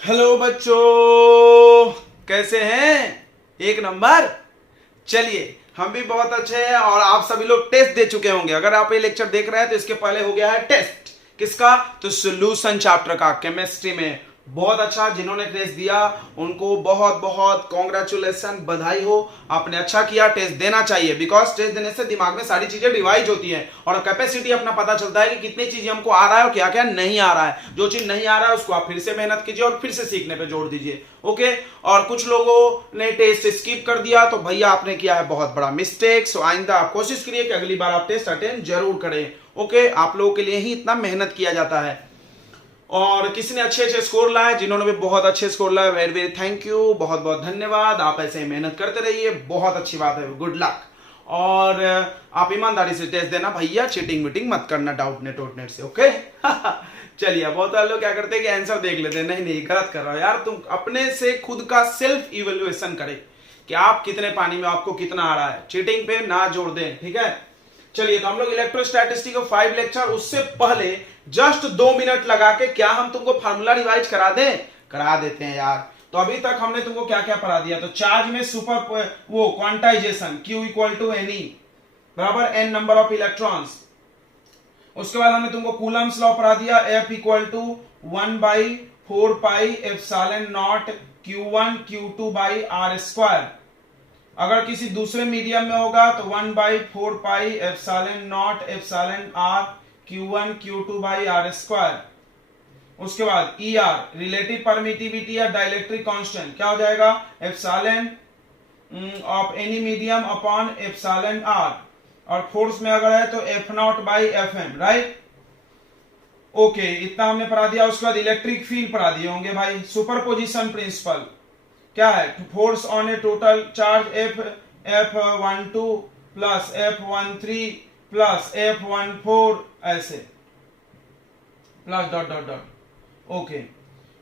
Hello बच्चों, कैसे हैं? एक नंबर। चलिए, हम भी बहुत अच्छे हैं और आप सभी लोग टेस्ट दे चुके होंगे। अगर आप ये लेक्चर देख रहे हैं तो इसके पहले हो गया है टेस्ट। किसका? तो सॉल्यूशन चैप्टर का, केमिस्ट्री में। बहुत अच्छा, जिन्होंने टेस्ट दिया उनको बहुत बहुत कॉन्ग्रेचुलेशन, बधाई हो। आपने अच्छा किया, टेस्ट देना चाहिए। बिकॉज टेस्ट देने से दिमाग में सारी चीजें रिवाइज होती हैं और कैपेसिटी अपना पता चलता है कि कितनी चीजें हमको आ रहा है और क्या क्या नहीं आ रहा है। जो चीज नहीं आ रहा है उसको आप फिर से मेहनत कीजिए और फिर से सीखने पे जोड़ दीजिए। ओके। और कुछ लोगों ने टेस्ट स्किप कर दिया तो भैया आपने किया है बहुत बड़ा मिस्टेक। सो आइंदा आप कोशिश करिए कि अगली बार आप टेस्ट अटेंड जरूर करें। ओके, आप लोगों के लिए ही इतना मेहनत किया जाता है। और किसी ने अच्छे अच्छे स्कोर लाए, जिन्होंने भी बहुत अच्छे स्कोर लाए, वेरी वेरी थैंक यू, बहुत बहुत धन्यवाद। आप ऐसे ही मेहनत करते रहिए, बहुत अच्छी बात है, गुड लक। और आप ईमानदारी से टेस्ट देना भैया, चीटिंग मीटिंग मत करना डाउटनेट से। ओके। चलिए, बहुत सारे लोग क्या करते हैं कि आंसर देख लेते हैं। नहीं नहीं, गलत कर रहा हो यार। तुम अपने से खुद का सेल्फ इवेल्युएशन करें कि आप कितने पानी में, आपको कितना आ रहा है। चीटिंग पे ना जोड़ दें, ठीक है। चलिए, तो हम लोग इलेक्ट्रोस्टैटिस्टिक्स का 5 लेक्चर, उससे पहले जस्ट 2 मिनट लगा के क्या हम तुमको फार्मूला रिवाइज करा दें? करा देते हैं यार। तो अभी तक हमने तुमको क्या क्या पढ़ा दिया? तो चार्ज में सुपर वो quantisation, Q equal to n e बराबर एन नंबर ऑफ इलेक्ट्रॉन्स। उसके बाद हमने तुमको कूलम्स लॉ पढ़ा दिया, F equal to 1/4 pi epsilon nought Q1 Q2 by r square. अगर किसी दूसरे मीडियम में होगा तो 1/4 pi epsilon nought epsilon r Q1 Q2 by r square. उसके बाद ई आर, रिलेटिव परमिटिविटी या डाइलेक्ट्रिक कांस्टेंट, क्या हो जाएगा? Epsilon of any medium upon epsilon r. और फोर्स में अगर है तो F nought by F M, right. Okay, इतना हमने पढ़ा दिया। उसके बाद इलेक्ट्रिक फील्ड पढ़ा दिए होंगे भाई। सुपरपोजिशन प्रिंसिपल क्या है? Force on A total charge F12 plus F13 plus F14 ऐसे plus dot dot dot. Okay,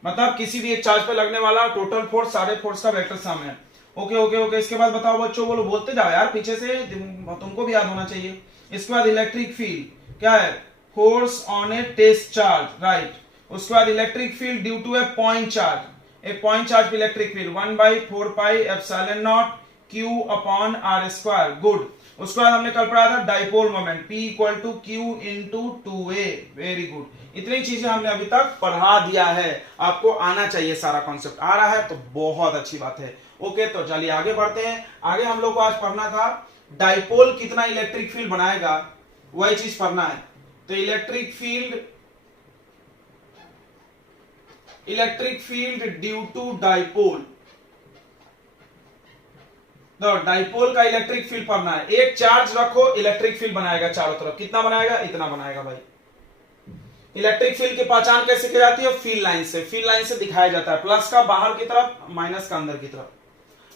मतलब किसी भी एक चार्ज पे लगने वाला टोटल फोर्स, सारे फोर्स का वेक्टर सम है। Okay okay okay. इसके बाद बताओ बच्चों, बोलो, बोलते जाओ यार पीछे से, तुमको भी याद होना चाहिए। इसके बाद इलेक्ट्रिक फील्ड क्या है? Force on a test charge, right. उसके बाद electric field due to a point charge, एक point charge electric field 1/4 pi epsilon not Q upon R square, good. उसके बाद हमने कल पढ़ा था dipole moment, P equal to Q into 2A, very good. इतनी चीजें हमने अभी तक पढ़ा दिया है। आपको आना चाहिए सारा कॉन्सेप्ट। आ रहा है तो बहुत अच्छी बात है। ओके, तो चलिए आगे बढ़ते हैं। आगे हम लोग को आज पढ़ना था डाइपोल कितना इलेक्ट्रिक फील्ड बनाएगा, वही चीज पढ़ना है। तो electric field due to dipole, तो डाइपोल का इलेक्ट्रिक फील्ड पढ़ना है। एक चार्ज रखो, इलेक्ट्रिक फील्ड बनाएगा चारों तरफ। कितना बनाएगा? इतना बनाएगा भाई। इलेक्ट्रिक फील्ड की पहचान कैसे की जाती है? फील्ड लाइन से। फील्ड लाइन से दिखाया जाता है, प्लस का बाहर की तरफ, माइनस का अंदर की तरफ।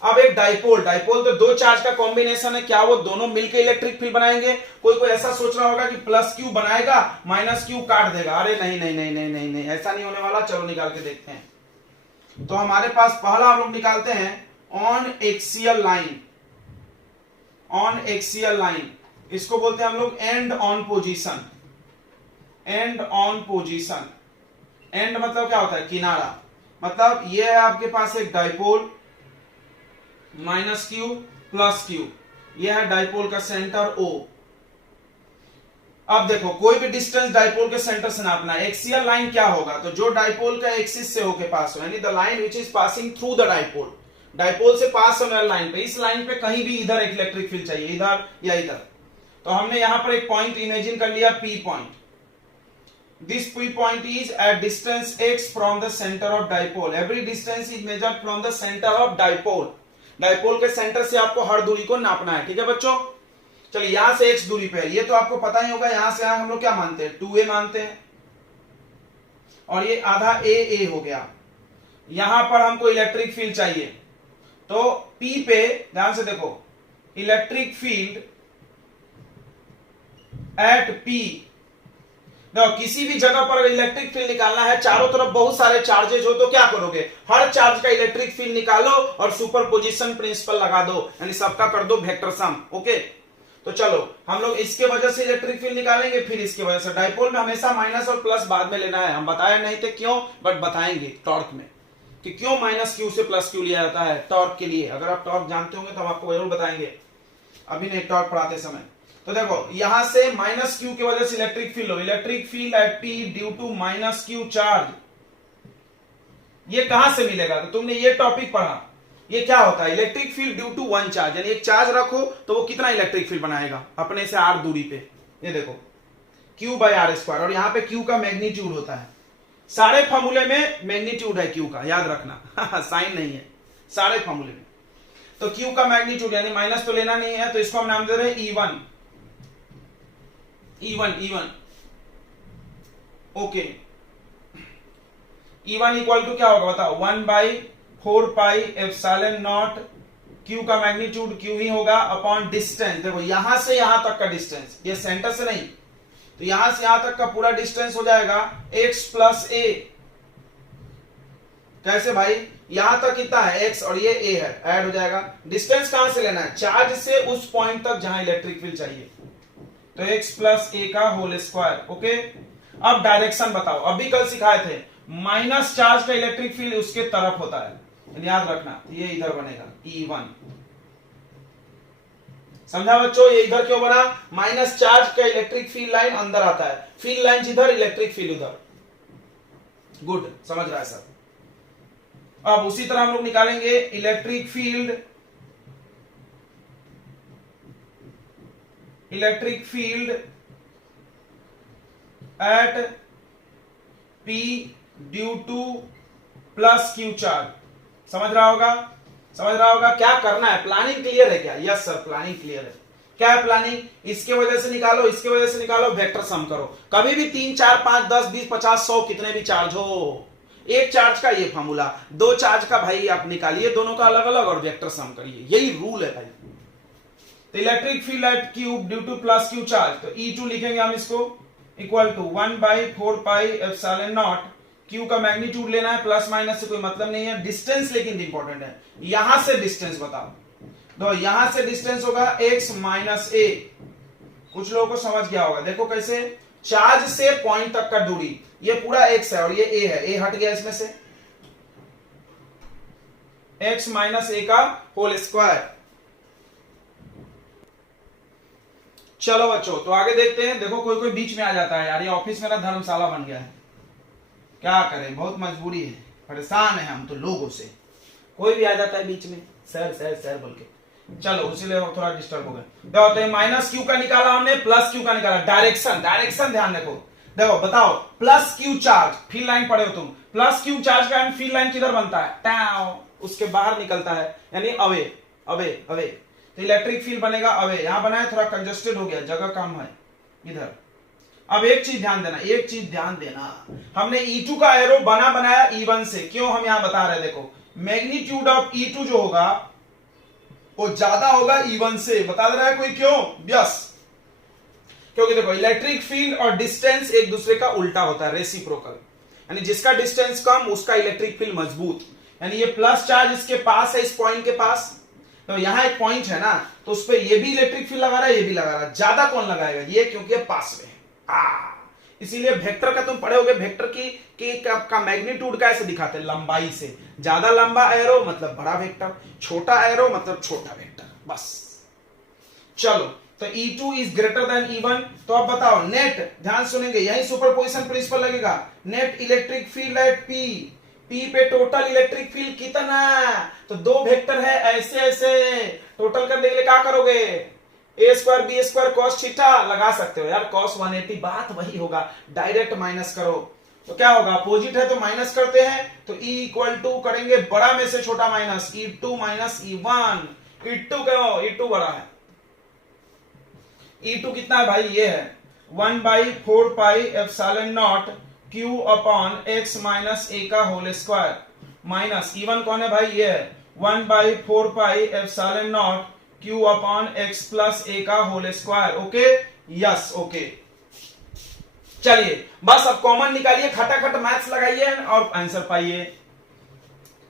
अब एक डाइपोल तो दो चार्ज का कॉम्बिनेशन है। क्या वो दोनों मिलकर इलेक्ट्रिक फील्ड बनाएंगे? कोई ऐसा सोच रहा होगा कि प्लस क्यू बनाएगा, माइनस क्यू काट देगा। अरे नहीं नहीं नहीं नहीं नहीं नहीं, ऐसा नहीं होने वाला। चलो निकाल के देखते हैं। तो हमारे पास पहला हम लोग निकालते हैं on axial line. On axial line, इसको बोलते हैं हम लोग and on position. And on position, and मतलब क्या होता है? किनारा। मतलब ये है आपके पास एक dipole, minus Q plus Q, यह है डाइपोल का सेंटर O। अब देखो, कोई भी डिस्टेंस डाइपोल के सेंटर से नापना है। एक्सियल लाइन क्या होगा? तो जो डाइपोल का एक्सिस से होके पास हो, यानी the line which is passing through the dipole. Dipole से पास होने वाली लाइन पे, इस लाइन पे कहीं भी इधर एक इलेक्ट्रिक फील्ड चाहिए, इधर या इधर। तो हमने यहां पर एक पॉइंट इमेजिन कर लिया, P point. This P point is at distance x from the center of dipole. Every distance is measured from the center of dipole. Dipole के सेंटर से आपको हर दूरी को नापना है, ठीक है बच्चों। चलिए, यहां से x दूरी पे है, ये तो आपको पता ही होगा। यहां से हम लोग क्या मानते हैं? 2a मानते हैं। और ये आधा a हो गया। यहां पर हमको इलेक्ट्रिक फील्ड चाहिए, तो P पे ध्यान से देखो, इलेक्ट्रिक फील्ड एट P। देखो, किसी भी जगह पर इलेक्ट्रिक फील्ड निकालना है, चारों तरफ बहुत सारे चार्जेस हो, तो क्या करोगे? हर चार्ज का इलेक्ट्रिक फील्ड निकालो और सुपरपोजिशन प्रिंसिपल लगा दो, यानी सबका कर दो वेक्टर सम। ओके, तो चलो हम लोग इसके वजह से इलेक्ट्रिक फील्ड निकालेंगे, फिर इसके वजह से। डाइपोल में हमेशा माइनस और प्लस बाद में लेना है। हम बताए नहीं थे क्यों, बट बताएंगे टॉर्क में। कि क्यों माइनस क्यू से प्लस क्यू लिया जाता है टॉर्क के लिए। अगर आप टॉर्क जानते होंगे तो हम आपको जरूर बताएंगे, अभी नहीं टॉर्क पढ़ाते समय। तो देखो यहां से माइनस क्यू की वजह से इलेक्ट्रिक फील्ड हो, electric field at P due to minus q charge, ये कहां से मिलेगा? तो तुमने ये टॉपिक पढ़ा, ये क्या होता है? Electric field due to one charge, यानी एक चार्ज रखो तो वो कितना इलेक्ट्रिक फील्ड बनाएगा अपने से आर दूरी पे, ये देखो Q बाय आर स्क्वायर, और यहां पे Q का मैग्नीट्यूड होता है। सारे फॉर्मूले में मैग्नीट्यूड है Q का, याद रखना साइन नहीं है सारे फॉर्मूले में। तो Q का मैग्नीट्यूड यानी माइनस तो लेना नहीं है, तो इसको हम नाम दे रहे हैं E1 E1 okay. E1 equal to क्या होगा बताओ? 1/4πε0 Q का मैग्नीट्यूड Q ही होगा अपॉन डिस्टेंस। देखो यहां से यहां तक का डिस्टेंस, ये सेंटर से नहीं, तो यहां से यहां तक का पूरा डिस्टेंस हो जाएगा x प्लस a। कैसे भाई? यहां तक कितना है x और ये a है, ऐड हो जाएगा। डिस्टेंस कहां से लेना है? चार्ज से उस पॉइंट तक जहां इलेक्ट्रिक फील्ड चाहिए, तो x प्लस a का होल स्क्वायर ओके। अब डायरेक्शन बताओ, अभी कल सिखाए थे माइनस चार्ज का इलेक्ट्रिक फील्ड उसके तरफ होता है, याद रखना, ये इधर बनेगा E1। समझा बच्चों? ये इधर क्यों बना? माइनस चार्ज का इलेक्ट्रिक फील्ड लाइन अंदर आता है, फील्ड लाइन जिधर इलेक्ट्रिक फील्ड उधर। गुड, समझ रहा है सब। अब उसी तरह हम लोग निकालेंगे electric field at P due to plus q charge. समझ रहा होगा क्या करना है? प्लानिंग क्लियर है क्या? यस सर, प्लानिंग क्लियर है। क्या है प्लानिंग? इसके वजह से निकालो, इसके वजह से निकालो, वेक्टर सम करो। कभी भी 3 4 5 10 20 50 100 कितने भी चार्ज हो, एक चार्ज का ये फॉर्मूला, दो चार्ज का भाई आप निकालिए दोनों का अलग अलग और वेक्टर सम करिए, यही रूल है भाई। तो electric field eight cube due to plus q charge, तो E2 लिखेंगे हम इसको इक्वल टू 1/4πε0। Q का मैग्नीट्यूड लेना है, प्लस माइनस से कोई मतलब नहीं है, डिस्टेंस लेकिन इंपॉर्टेंट है। यहां से डिस्टेंस बताओ, तो यहां से डिस्टेंस होगा x माइनस a। कुछ लोगों को समझ गया होगा, देखो कैसे, चार्ज से पॉइंट तक का दूरी, ये पूरा x है और ये a है, a हट गया इसमें से, x माइनस a का होल स्क्वायर। चलो बच्चों, तो आगे देखते हैं। देखो कोई कोई बीच में आ जाता है, यार ये ऑफिस मेरा धर्मशाला बन गया है, क्या करें, बहुत मजबूरी है, परेशान है हम तो लोगों से। कोई भी आ जाता है बीच में सर सर सर बोल के, चलो उसीलिए थोड़ा डिस्टर्ब हो गया। तो माइनस क्यू का निकाला हमने, प्लस क्यू का निकाला। डायरेक्शन ध्यान रखो। देखो बताओ, plus q charge, field line पढ़े हो तुम, प्लस क्यू चार्ज का फील्ड लाइन किधर बनता है? टाउ, उसके बाहर निकलता है, यानी अवे अवे अवे। तो इलेक्ट्रिक फील्ड बनेगा अवे। यहां बनाया, थोड़ा कंजेस्टेड हो गया, जगह कम है इधर। अब एक चीज ध्यान देना, हमने E2 का एरो बनाया E1 से, क्यों हम यहां बता रहे हैं? देखो मैग्नीट्यूड ऑफ E2 जो होगा वो ज्यादा होगा E1 से, बता दे रहा है कोई, क्यों? यस, क्योंकि देखो इलेक्ट्रिक फील्ड और डिस्टेंस एक दूसरे का उल्टा होता है, रेसिप्रोकल, यानी जिसका डिस्टेंस कम उसका इलेक्ट्रिक फील्ड मजबूत। यानी ये प्लस चार्ज इसके पास है, इस पॉइंट के पास, तो यहां एक पॉइंट है ना, तो उस पर ये भी इलेक्ट्रिक फील्ड लगा रहा है, ये भी लगा रहा है। ज्यादा कौन लगाएगा? ये, क्योंकि ये पास में है। इसीलिए वेक्टर का तुम पढ़े होगे, वेक्टर का मैग्नीट्यूड कैसे दिखाते हैं? लंबाई से। ज्यादा लंबा एरो मतलब बड़ा वेक्टर, छोटा एरो मतलब छोटा वेक्टर, बस। चलो, तो E2 is greater than E1। तो अब बताओ नेट, ध्यान सुनेंगे, यही सुपरपोजिशन प्रिंसिपल लगेगा। Net electric field at P पे टोटल इलेक्ट्रिक फील्ड कितना? तो दो वेक्टर है, ऐसे ऐसे टोटल करने के लिए क्या करोगे? a square b square cos theta लगा सकते हो यार, कॉस 180, बात वही होगा। डायरेक्ट माइनस करो तो क्या होगा? अपोजिट है तो माइनस करते हैं, तो E इक्वल टू करेंगे बड़ा में से छोटा minus, E2 minus E1। E2 क्यों? E2 बड़ा है। E2 कितना है भाई? ये है 1/4πε0 Q upon x minus a का होल स्क्वायर, माइनस E1 कौन है भाई? ये है 1/4πε0 Q upon x plus a का whole square. Okay, yes, okay. चलिए बस अब कॉमन निकालिए, खटाखट मैथ्स लगाइए और आंसर पाइए।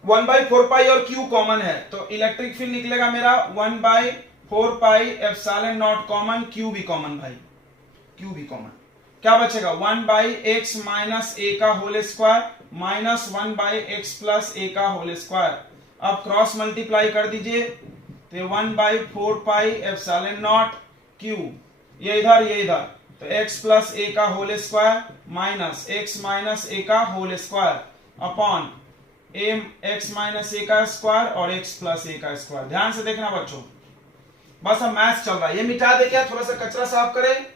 1/4π और Q कॉमन है, तो इलेक्ट्रिक फील्ड निकलेगा मेरा 1/4πε0 कॉमन, Q भी कॉमन भाई, Q भी कॉमन। क्या बचेगा? 1/x माइनस a का होल स्क्वायर माइनस 1/x+a का होल स्क्वायर। अब क्रॉस मल्टीप्लाई कर दीजिए तो 1/4πε0 q, ये इधर तो x+a का होल स्क्वायर माइनस x-a का होल स्क्वायर अपॉन x-a का स्क्वायर और x+a का स्क्वायर। ध्यान से देखना बच्चों, बस अब मैथ्स चल रहा है। ये मिटा दे क्या, थोड़ा सा कचरा साफ करें।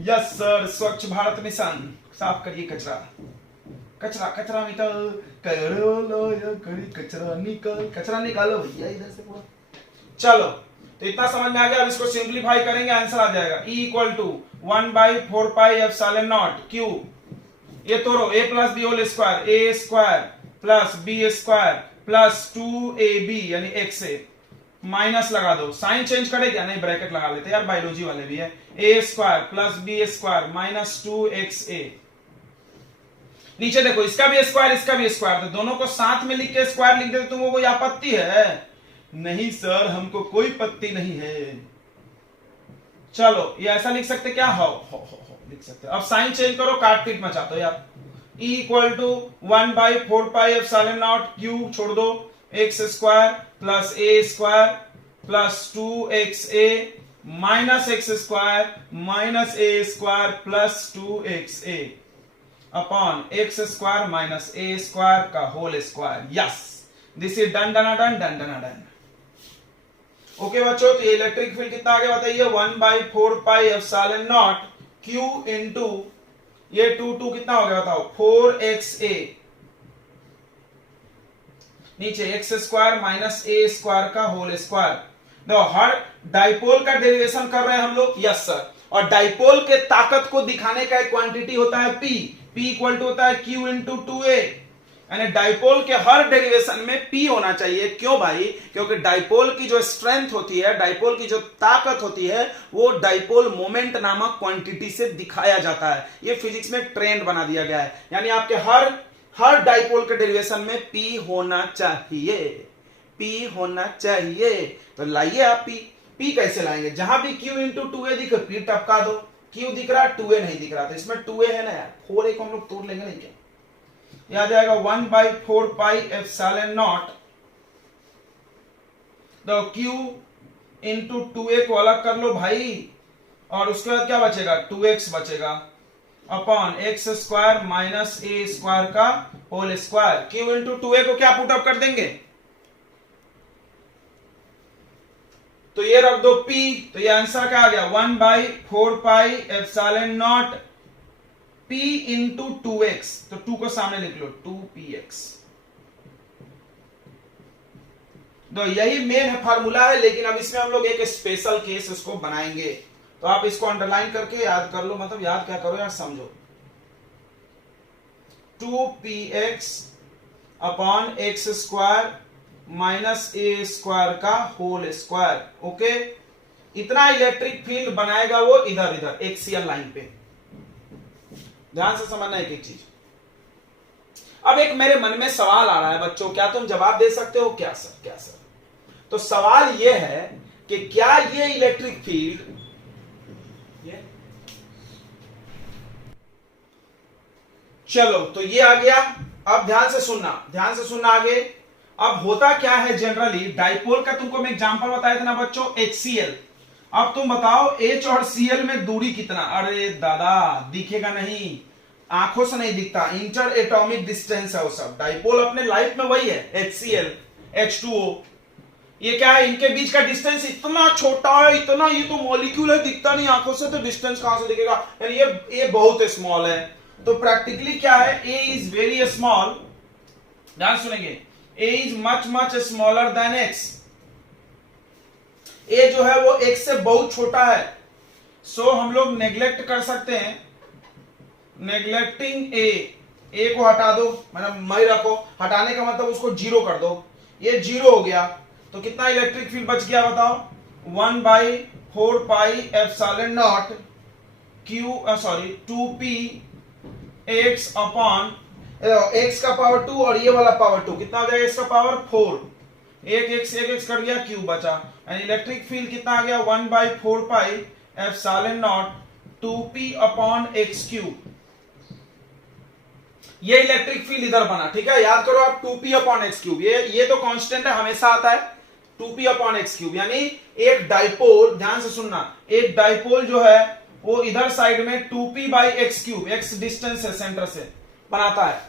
यस सर, स्वच्छ भारत मिशन, साफ करिए कचरा, कचरा कचरा निकल करो लो या करी कचरा निकल, कचरा निकालो भैया इधर से पूरा। चलो तो इतना समझ में आ गया। अब इसको सिंप्लीफाई करेंगे, आंसर आ जाएगा E = 1/4πε0 q, ये तोड़ो a + b whole square, a square plus b square plus 2ab यानी xa, माइनस लगा दो, साइन चेंज करे क्या, नहीं ब्रैकेट लगा लेते यार, बायोलॉजी वाले भी है। a square plus b square minus 2xa। नीचे देखो, इसका भी स्क्वायर इसका भी स्क्वायर, तो दोनों को साथ में लिख के स्क्वायर लिख देते, तुमको कोई आपत्ति है? नहीं सर, हमको कोई आपत्ति नहीं है। चलो ये ऐसा लिख सकते क्या, हो लिख सकते। अब साइन चेंज करो, काट पीट मचाते हो यार। E = 1/4πε0 q, छोड़ दो, x square plus a square plus 2xa minus x square minus a square plus 2xa upon x square minus a square का whole square. Yes, this is done done done done done done. Okay बच्चों, तो ये electric field कितना आ गया बताइए, 1/4πε0 q into ये 2 कितना हो गया बताओ, 4xa, नीचे x square minus a square का होल स्क्वायर। देखो हर डाइपोल का डेरिवेशन कर रहे हैं हम लोग। यस सर, और डाइपोल के ताकत को दिखाने का एक क्वांटिटी होता है p इक्वल टू होता है q इंटू 2a, यानी डाइपोल के हर डेरिवेशन में p होना चाहिए। क्यों भाई, क्योंकि डाइपोल की जो स्ट्रेंथ होती है, डाइपोल की जो ताकत होती है, वो डाइपोल मोमेंट नामक क्वांटिटी से दिखाया जाता है। ये फिजिक्स में ट्रेंड बना दिया गया है, यानी आपके हर डाइपोल के डेरिवेशन में p होना चाहिए, p होना चाहिए। तो लाइए आप p कैसे लाएंगे, जहां भी q इंटू 2a दिखे p टपका दो, q दिख रहा 2a नहीं दिख रहा, तो इसमें 2a है ना यार, 4a को हम लोग तोड़ लेंगे नहीं क्या, ये आ जाएगा 1/4πε0 तो q इंटू 2a को अलग कर लो भाई, और उसके बाद क्या बचेगा, 2x बचेगा upon x square minus a square का whole square. q into 2a को क्या पुट अप कर देंगे, तो ये रख दो p, तो ये आंसर क्या आ गया, 1/4πε0 p इंटू 2x, तो 2 को सामने लिख लो, 2px। तो यही मेन है, फार्मूला है, लेकिन अब इसमें हम लोग एक स्पेशल केस इसको बनाएंगे, तो आप इसको अंडरलाइन करके याद कर लो, मतलब याद क्या करो यार, समझो। 2px upon x square minus a square का होल स्क्वायर। ओके, इतना इलेक्ट्रिक फील्ड बनाएगा वो इधर इधर एक्सियल लाइन पे। ध्यान से समझना एक चीज। अब एक मेरे मन में सवाल आ रहा है बच्चों, क्या तुम जवाब दे सकते हो? क्या सर, क्या सर? तो सवाल यह है कि क्या ये इलेक्ट्रिक फील्ड चलो तो ये आ गया। अब ध्यान से सुनना आगे। अब होता क्या है जनरली, डाइपोल का तुमको मैं एग्जांपल बताया था ना बच्चों, HCl। अब तुम बताओ H और Cl में दूरी कितना? अरे दादा दिखेगा नहीं, आंखों से नहीं दिखता, इंटर एटॉमिक डिस्टेंस है वो सब। डाइपोल अपने लाइफ में वही है, HCl H2O। ये क्या है, इनके बीच का डिस्टेंस इतना छोटा है, इतना, ये तो मॉलिक्यूल है, दिखता नहीं आंखों से, तो डिस्टेंस कहां से दिखेगा, यानी ये बहुत स्मॉल है। तो प्रैक्टिकली क्या है, A इज वेरी स्मॉल, ध्यान सुनेंगे, A is much much smaller than X। A जो है वो X से बहुत छोटा है, सो हम लोग नेग्लेक्ट कर सकते हैं, नेग्लेक्टिंग A को हटा दो, मतलब मई रखो, हटाने का मतलब उसको जीरो कर दो, ये जीरो हो गया, तो कितना इलेक्ट्रिक फील्ड बच गया बताओ, 1/4πε0 2p x अपॉन x का पावर 2 और ये वाला पावर 2, कितना हो जाएगा, इसका पावर 4, एक x कर गया, q बचा, यानी इलेक्ट्रिक फील्ड कितना आ गया, 1/4πε0 2p अपॉन x क्यूब। ये इलेक्ट्रिक फील्ड इधर बना, ठीक है। याद करो आप 2p अपॉन एक्स क्यूब, ये तो कांस्टेंट है, हमेशा आता है 2p अपॉन एक्स क्यूब, यानी एक डाइपोल, ध्यान से सुनना, एक डाइपोल जो है वो इधर साइड में 2p by x cube, x distance है सेंटर से, बनाता है।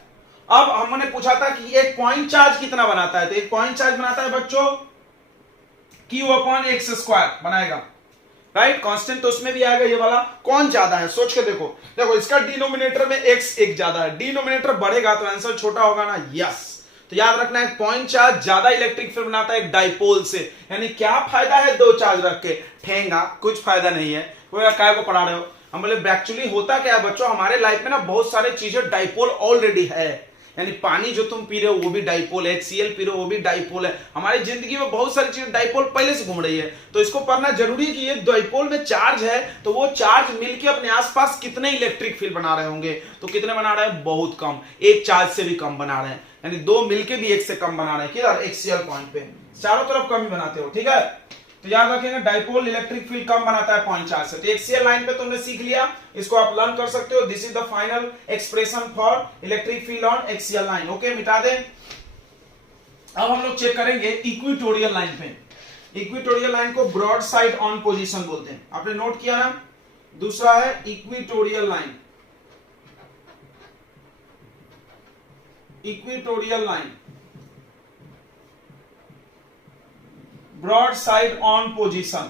अब हमने पूछा था कि एक पॉइंट चार्ज कितना बनाता है, तो एक पॉइंट चार्ज बनाता है बच्चों q अपॉन एक्स स्क्वायर बनाएगा, राइट। कांस्टेंट तो उसमें भी आएगा, ये वाला कौन ज्यादा है सोच के देखो, देखो इसका डिनोमिनेटर में x एक ज्यादा है, डिनोमिनेटर बढ़ेगा तो आंसर छोटा होगा ना, यस। तो याद रखना है पॉइंट चार्ज ज्यादा इलेक्ट्रिक फील्ड बनाता है एक डाइपोल से, यानी क्या फायदा है दो चार्ज रख के, ठेंगा, कुछ फायदा नहीं है। कोई काय को पढ़ा रहे हो, हम बोले एक्चुअली होता क्या है बच्चों, हमारे लाइफ में ना बहुत सारे चीजें डाइपोल ऑलरेडी है, यानी पानी जो तुम पी रहे हो वो भी डाइपोल है, HCl पी रहे हो वो भी डाइपोल है, हमारी जिंदगी में बहुत सारी चीजें डाइपोल पहले से घूम रही है। तो इसको पढ़ना जरूरी है कि ये डाइपोल में चार्ज है, तो वो चार्ज मिलके अपने आसपास कितने इलेक्ट्रिक फील्ड बना रहे होंगे, तो कितने बना रहे हैं, बहुत कम, एक चार्ज से भी कम बना रहे हैं, यानी दो मिलके भी एक से कम बना रहे हैं, किधर HCl पॉइंट पे, चारों तरफ कम ही बनाते हो, ठीक है। तो याद रखेंगे डाइपोल इलेक्ट्रिक फील्ड कम बनाता है पॉइंट चार्ज से। तो HCl लाइन पे तुमने सीख लिया, इसको आप लर्न कर सकते हो, this is the final expression for electric field on HCl line, okay, मिटा दें। अब हम लोग चेक करेंगे इक्वेटोरियल लाइन पे। इक्वेटोरियल लाइन को ब्रॉड साइड ऑन पोजीशन बोलते हैं, आपने नोट किया ना। दूसरा है equatorial line, equatorial line broadside on position.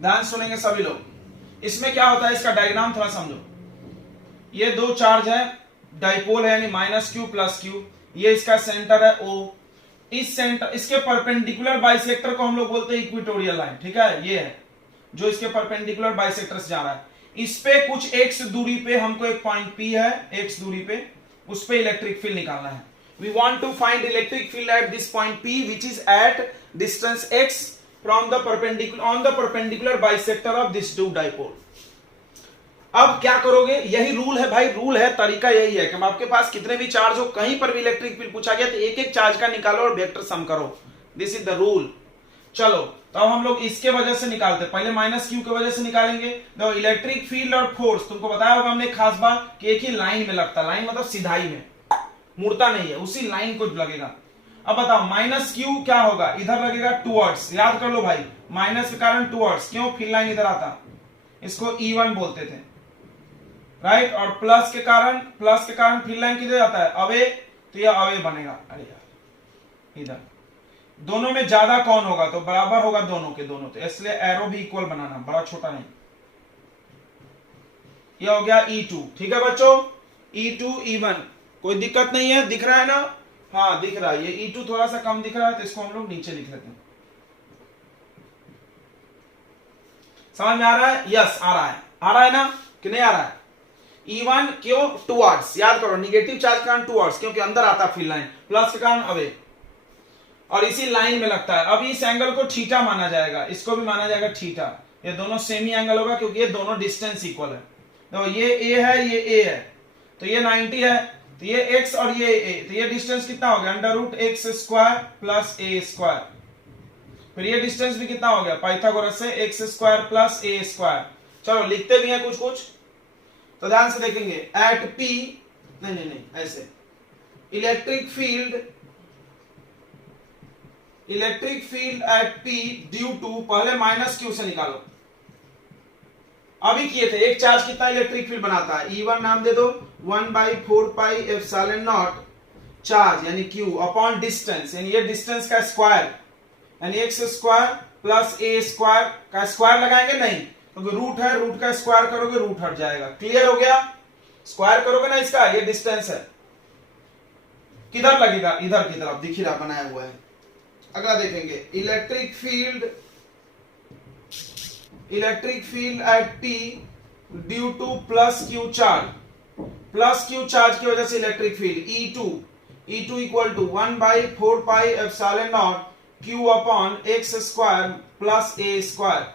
ध्यान सुनेंगे सभी लोग, इसमें क्या होता है इसका डायग्राम थोड़ा समझो। ये दो चार्ज है, डाइपोल है यानी माइनस क्यू प्लस क्यू, ये इसका सेंटर है O, इस सेंटर, इसके परपेंडिकुलर बाइसेक्टर को हम लोग बोलते हैं इक्वेटोरियल लाइन, ठीक है। ये है जो इसके परपेंडिकुलर बाइसेक्टर से जा रहा है, इस पे कुछ x दूरी पे हमको एक पॉइंट P है, x दूरी पे, उस पे इलेक्ट्रिक फील्ड निकालना है। We want to find electric field at this point P, which is at distance x from the perpendicular on the perpendicular bisector of this two dipole. अब क्या करोगे, यही रूल है भाई, रूल है, तरीका यही है कि आपके पास कितने भी चार्ज हो, कहीं पर भी इलेक्ट्रिक फील्ड पूछा गया तो एक एक चार्ज का निकालो और वेक्टर सम करो, दिस इज द रूल। चलो तो अब हम लोग इसके वजह से निकालते हैं, पहले माइनस क्यू की वजह से निकालेंगे। तो इलेक्ट्रिक फील्ड और फोर्स तुमको बताया होगा हमने खास बात कि एक ही लाइन में लगता है, लाइन मतलब सिधाई में, मुड़ता नहीं है, उसी लाइन को लगेगा। अब बताओ माइनस क्यू क्या होगा, इधर लगेगा टूवर्ड्स, याद कर लो भाई, माइनस के कारण टूवर्ड्स, क्यों, फील्ड लाइन इधर आता, इसको E1 बोलते थे, राइट। और प्लस के कारण फील्ड लाइन किधर आता है, अवे, तो ये अवे बनेगा, अरे यार इधर। दोनों में ज्यादा कौन होगा, तो बराबर होगा दोनों के दोनों, तो इसलिए एरो भी इक्वल बनाना, बड़ा छोटा नहीं। ये हो गया E2, ठीक है बच्चों, E2 E1, कोई दिक्कत नहीं है, दिख रहा है ना, हाँ दिख रहा है। ये E2 थोड़ा सा कम दिख रहा है तो इसको हम लोग नीचे लिख लेते हैं, समझ में आ रहा है, यस आ रहा है ना, कि नहीं आ रहा है। E1 क्यों, टुवर्ड्स, याद करो निगेटिव चार्ज के कारण टुवर्ड्स, क्योंकि अंदर आता फील्ड लाइन, प्लस के कारण अवे, और इसी लाइन में लगता है। अब इस एंगल को थीटा माना जाएगा, इसको भी माना जाएगा थीटा, ये दोनों सेम ही एंगल होगा क्योंकि ये दोनों डिस्टेंस इक्वल है। तो ये A है, ये A है, तो ये 90 है, तो ये x और ये a, तो ये डिस्टेंस कितना हो गया, under root x square plus ए स्क्वायर। फिर ये डिस्टेंस भी कितना हो गया, पाइथागोरस से एक्स स्क्वायर प्लस ए स्क्वायर। चलो लिखते भी हैं कुछ कुछ, तो ध्यान से देखेंगे। एट P, नहीं ऐसे, electric field at P due to, पहले माइनस क्यू से निकालो, अभी किए थे, एक चार्ज कितना इलेक्ट्रिक फील्ड बनाता है, E1 नाम दे दो, 1/4 पाई एप्सिलॉन नॉट चार्ज यानी Q अपॉन डिस्टेंस, यानी ये डिस्टेंस का स्क्वायर, यानी एक्स स्क्वायर प्लस ए स्क्वायर का स्क्वायर लगाएंगे नहीं, क्योंकि रूट है, रूट का स्क्वायर करोगे रूट हट जाएगा, क्लियर हो गया। स्क्वायर करोगे ना इसका, ये डिस्टेंस है, किधर लगेगा, इधर की तरफ, दिख ही रहा बनाया हुआ है। अगला देखेंगे, electric field at P due to plus q charge की वजह से electric field E2 equal to 1/4 pi epsilon not Q upon x square plus A square.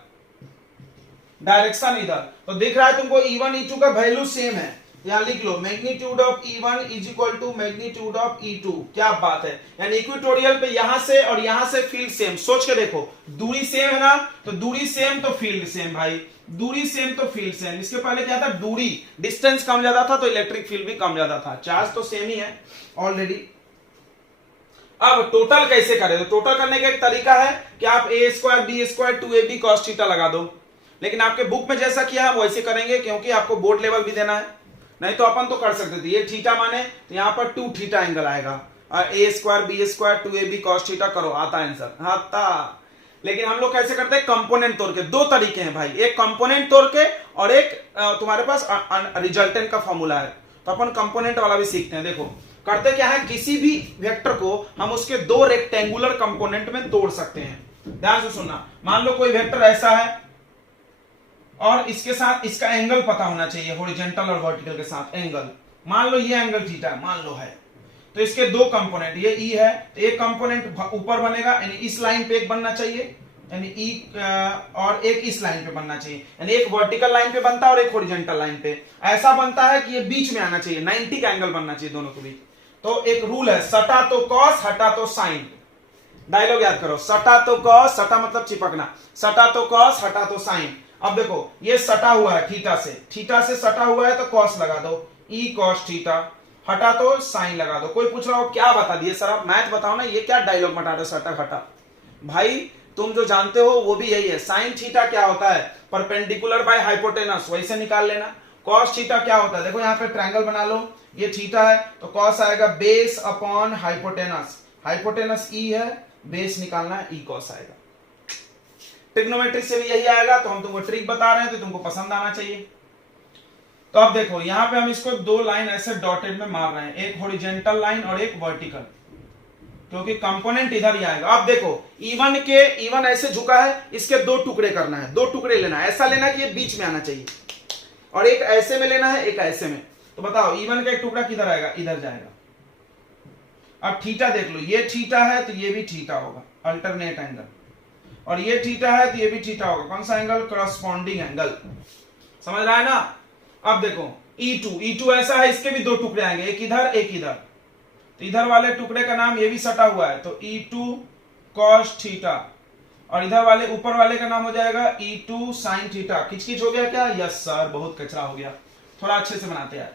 Direction इधर, तो दिख रहा है तुमको E1 E2 का वैल्यू सेम है, यहाँ लिख लो magnitude of E1 is equal to magnitude of E2। क्या बात है, यानी इक्वेटोरियल पे यहां से और यहां से फील्ड सेम। सोच के देखो, दूरी सेम है ना, तो दूरी सेम तो फील्ड सेम भाई, दूरी सेम तो फील्ड सेम। इसके पहले क्या था, दूरी डिस्टेंस कम ज्यादा था तो इलेक्ट्रिक फील्ड भी कम ज्यादा था। चार्ज तो सेम ही है ऑलरेडी। अब टोटल कैसे करें, तो टोटल करने का एक तरीका है कि आप a square b square 2ab cos theta लगा दो, लेकिन आपके बुक में जैसा किया है वैसे करेंगे क्योंकि आपको बोर्ड लेवल भी देना है। नहीं तो अपन तो कर सकते थे, ये थीटा माने तो यहां पर 2 थीटा एंगल आएगा, और a square b square 2ab cos theta करो, आता है आंसर, आता। लेकिन हम लोग कैसे करते हैं, कंपोनेंट तोड़ के। दो तरीके हैं भाई, एक कंपोनेंट तोड़ के और एक तुम्हारे पास रिजल्टेंट का फॉर्मूला है, तो अपन कंपोनेंट वाला भी सीखते हैं। देखो करते क्या है, किसी भी वेक्टर को हम उसके दो रेक्टेंगुलर कंपोनेंट में तोड़ सकते हैं। ध्यान से सुनना, मान लो कोई वेक्टर ऐसा है और इसके साथ इसका एंगल पता होना चाहिए, हॉरिजॉन्टल और वर्टिकल के साथ एंगल। मान लो ये एंगल थीटा मान लो है, तो इसके दो कंपोनेंट, ये ई है तो एक कंपोनेंट ऊपर बनेगा, यानी इस लाइन पे एक बनना चाहिए, यानी ई, और एक इस लाइन पे बनना चाहिए, यानी एक वर्टिकल लाइन पे बनता है और एक हॉरिजॉन्टल लाइन पे। ऐसा बनता है कि ये बीच में आना चाहिए, 90 का एंगल बनना चाहिए दोनों के बीच। तो एक रूल है, सटा तो कॉस हटा तो साइन। डायलॉग याद करो, सटा तो कॉस, सटा मतलब चिपकना, सटा तो कॉस हटा तो साइन। अब देखो ये सटा हुआ है थीटा से, थीटा से सटा हुआ है तो कॉस लगा दो, ई कॉस थीटा, हटा तो साइन लगा दो। कोई पूछ रहा हो क्या बता दिए सर आप, मैथ बताओ ना, ये क्या डायलॉग बता रहे, सटा हटा। भाई तुम जो जानते हो वो भी यही है। साइन थीटा क्या होता है, परपेंडिकुलर बाय हाइपोटेनस, वैसे निकाल लेना। कॉस थीटा क्या होता है, देखो यहाँ पे ट्रायंगल बना लो, ये थीटा है तो कॉस आएगा बेस अपॉन हाइपोटेनस, हाइपोटेनस ई है, बेस निकालना है, ई कॉस आएगा। ट्रिग्नोमेट्रिक से भी यही आएगा, तो हम तुमको ट्रिक बता रहे हैं तो तुमको पसंद आना चाहिए। तो अब देखो यहाँ पे हम इसको दो लाइन ऐसे डॉटेड में मार रहे हैं, एक हॉरिजॉन्टल लाइन और एक वर्टिकल, क्योंकि कंपोनेंट इधर ही आएगा। अब देखो E1 ऐसे झुका है, इसके दो टुकड़े करना है, दो टुकड़े लेना है, ऐसा लेना कि ये बीच में आना चाहिए, और एक ऐसे में लेना है, एक ऐसे में। तो बताओ E1 का एक टुकड़ा किधर आएगा, इधर जाएगा। अब थीटा देख लो, ये थीटा है तो ये भी थीटा होगा, अल्टरनेट एंगल, और ये थीटा है तो ये भी थीटा होगा। कौन सा एंगल, करस्पॉन्डिंग एंगल। समझ रहा है ना। अब देखो E2 ऐसा है, इसके भी दो टुकड़े आएंगे, एक इधर एक इधर, तो इधर वाले टुकड़े का नाम, ये भी सटा हुआ है तो E2 cos थीटा, और इधर वाले ऊपर वाले का नाम हो जाएगा E2 sin थीटा। खिचखिच हो गया क्या, यस सर बहुत कचरा हो गया, थोड़ा अच्छे से बनाते हैं।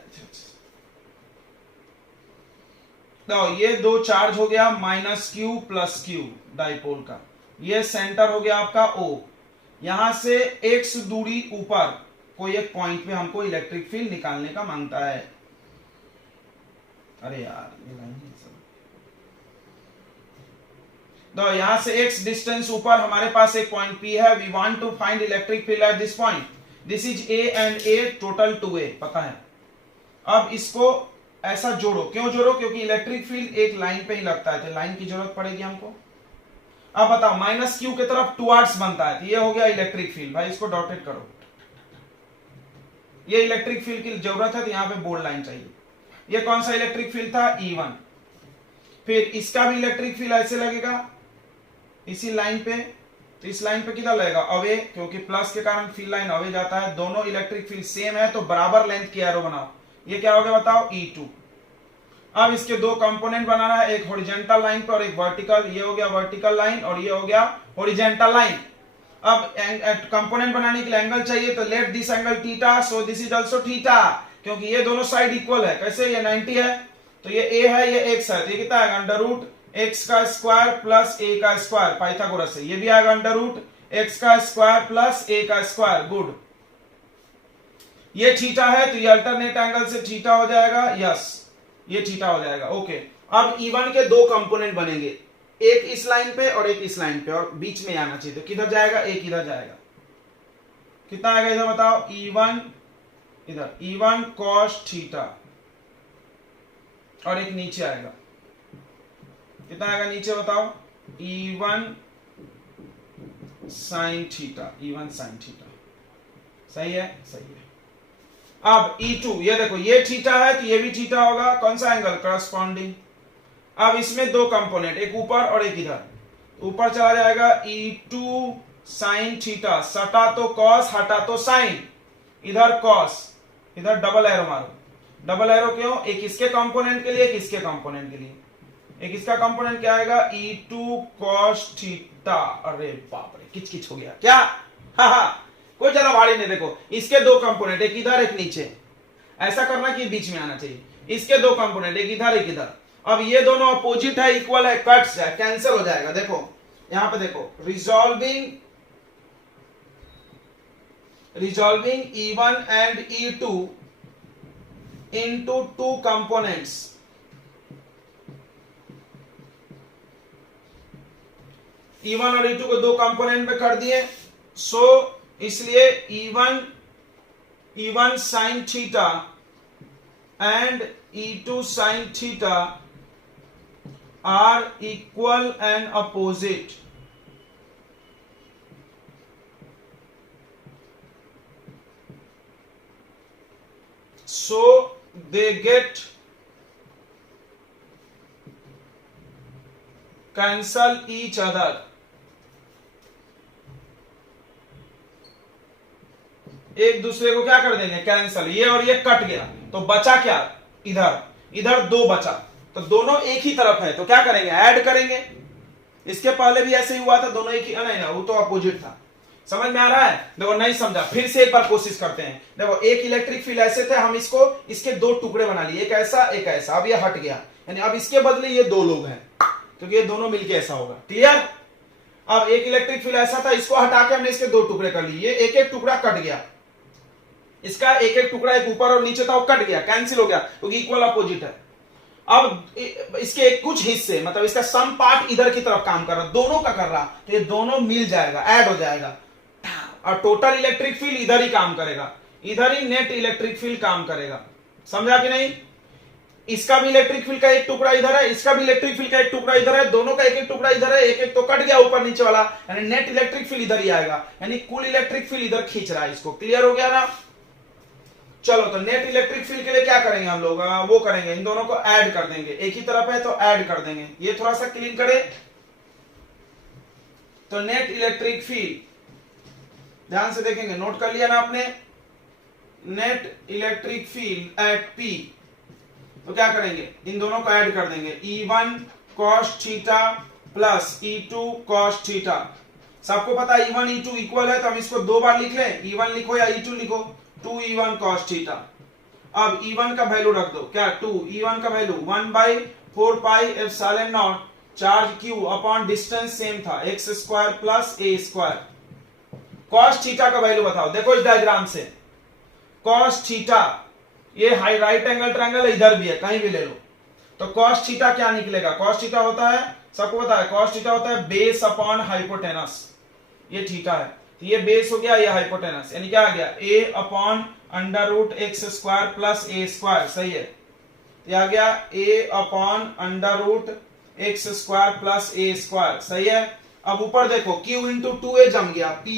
तो ये दो चार्ज हो गया -q + q डाइपोल का, ये सेंटर हो गया आपका O। यहां से x दूरी ऊपर कोई एक पॉइंट पे हमको इलेक्ट्रिक फील्ड निकालने का मांगता है। अरे यार ये लाइन है सब। तो यहां से x डिस्टेंस ऊपर हमारे पास एक पॉइंट P है, we want to find electric field at this point, this is A and A total 2A, पता है। अब इसको ऐसा जोड़ो, क्यों जोड़ो, क्योंकि इलेक्ट्रिक फील्ड एक लाइन पे ही लगता है तो लाइन की जरूरत पड़ेगी हमको। अब बताओ -q की तरफ टुवर्ड्स बनता है, तो ये हो गया इलेक्ट्रिक फील्ड, भाई इसको डॉटेड करो। ये इलेक्ट्रिक फील्ड की जरूरत है तो यहां पे बोल्ड लाइन चाहिए। ये कौन सा इलेक्ट्रिक फील्ड था, E1। फिर इसका भी इलेक्ट्रिक फील्ड ऐसे लगेगा इसी लाइन पे, तो इस लाइन पे किधर लगेगा, अवे, क्योंकि प्लस के कारण फील्ड लाइन अवे जाता है। दोनों इलेक्ट्रिक फील्ड सेम है तो बराबर लेंथ की एरो बनाओ। ये क्या हो गया बताओ, E2। अब इसके दो कंपोनेंट बनाना है, एक हॉरिजॉन्टल लाइन पे और एक वर्टिकल। ये हो गया वर्टिकल लाइन और ये हो गया हॉरिजॉन्टल लाइन। अब कंपोनेंट बनाने के लिए एंगल चाहिए, तो let this angle theta, so this is also theta, क्योंकि ये दोनों साइड इक्वल है। कैसे, ये 90 है तो ये a है ये x है, तो ये कितना आएगा, √x का स्क्वायर प्लस a का स्क्वायर, पाइथागोरस से। ये भी आएगा √x का स्क्वायर प्लस a का स्क्वायर, गुड। ये थीटा है तो ये अल्टरनेट एंगल से थीटा हो जाएगा, यस ये थीटा हो जाएगा, ओके। अब E1 के दो कंपोनेंट बनेंगे, एक इस लाइन पे और एक इस लाइन पे, और बीच में आना चाहिए, तो किधर जाएगा, एक इधर जाएगा। कितना आएगा इधर बताओ, E1 इधर, E1 cos थीटा, और एक नीचे आएगा, कितना आएगा नीचे बताओ, E1 sin theta, E1 sin theta. सही है, सही है। अब E2, ये देखो ये थीटा है तो ये भी थीटा होगा, कौन सा एंगल, करस्पॉन्डिंग। अब इसमें दो कंपोनेंट, एक ऊपर और एक इधर, ऊपर चला जाएगा E2 sin थीटा, सटा तो कॉस हटा तो साइन, इधर कॉस, इधर डबल एरो मारो, डबल एरो क्यों? एक इसके कंपोनेंट के लिए, एक इसके कंपोनेंट के लिए। एक इसका कंपोनेंट क्या आएगा? E2 cos theta. अरे बाप रे, किच किच हो गया क्या? हाँ हाँ, कोई ज्यादा भारी नहीं। देखो इसके दो कंपोनेंट, एक इधर एक नीचे, ऐसा करना कि बीच में आना चाहिए। इसके दो कंपोनेंट, एक इधर एक इधर। अब ये दोनों अपोजिट है, इक्वल है, कट है, कैंसिल हो जाएगा। देखो यहां पे देखो, resolving E1 and E2 into two components। E1 और E2 को दो कंपोनेंट में कर दिए, सो इसलिए E1 sin theta and E2 sin theta are equal and opposite. So they get cancel each other। एक दूसरे को क्या कर देंगे? कैंसल। ये और ये कट गया, तो बचा क्या? इधर दो बचा, तो दोनों एक ही तरफ है, तो क्या करेंगे? ऐड करेंगे। इसके पहले भी ऐसे ही हुआ था, दोनों एक ही, नहीं ना, वो तो अपोजिट था। समझ में आ रहा है? देखो नहीं समझा, फिर से एक बार कोशिश करते हैं। देखो एक इलेक्ट्रिक फील्ड ऐसे थे, हम इसके दो टुकड़े बना लिए, एक ऐसा एक ऐसा। अब ये हट गया, यानी अब इसके बदले ये दो लोग हैं, क्योंकि ये दोनों मिलके ऐसा होगा। क्लियर? अब एक इलेक्ट्रिक फील्ड ऐसा था, इसको हटा के हमने इसके दो टुकड़े कर लिए। एक एक टुकड़ा कट गया, इसका एक एक टुकड़ा, एक ऊपर और नीचे था, वो कट गया, कैंसिल हो गया, क्योंकि इक्वल अपोजिट है। अब इसके कुछ हिस्से, मतलब इसका सम पार्ट इधर की तरफ काम कर रहा, दोनों का कर रहा, तो ये दोनों मिल जाएगा, ऐड हो जाएगा, और टोटल इलेक्ट्रिक फील्ड इधर ही काम करेगा, इधर ही नेट इलेक्ट्रिक फील्ड काम करेगा। समझा कि नहीं? इसका भी इलेक्ट्रिक फील्ड का एक टुकड़ा इधर है, इसका भी इलेक्ट्रिक फील्ड का एक टुकड़ा इधर है, दोनों का एक एक टुकड़ा इधर है, एक एक तो कट गया ऊपर नीचे वाला, यानी नेट इलेक्ट्रिक फील्ड इधर ही आएगा, यानी कुल इलेक्ट्रिक फील्ड इधर खींच रहा है इसको। क्लियर हो गया ना? चलो, तो नेट इलेक्ट्रिक फील्ड के लिए क्या करेंगे हम लोग? वो करेंगे, इन दोनों को ऐड कर देंगे, एक ही तरफ है तो ऐड कर देंगे। ये थोड़ा सा क्लीन करें, तो नेट इलेक्ट्रिक फील्ड ध्यान से देखेंगे, नोट कर लिया ना आपने? Net electric field at P, तो क्या करेंगे? इन दोनों को ऐड कर देंगे, E1 cos theta plus E2 cos theta. सबको पता है E1 E2 इक्वल है, तो हम इसको दो बार लिख लें, E1 लिखो या E2 लिखो, 2E1 cos थीटा। अब E1 का वैल्यू रख दो, क्या? 2। E1 का value 1/4 pi epsilon not charge Q upon distance same था, x square plus a square. cos theta का वैल्यू बताओ। देखो इस डायग्राम से, cos थीटा, ये हाई राइट एंगल ट्रायंगल है, इधर भी है, कहीं भी ले लो, तो cos थीटा क्या निकलेगा? cos थीटा होता है, सबको पता है, cos थीटा होता है बेस अपॉन हाइपोटेनस। ये थीटा है, तो ये बेस हो गया, ये हाइपोटेनस, यानी क्या आ गया? a upon under root x square plus a square. सही है, ये आ गया a upon under root x square plus a square. सही है। अब ऊपर देखो, q इंटू 2a जम गया, p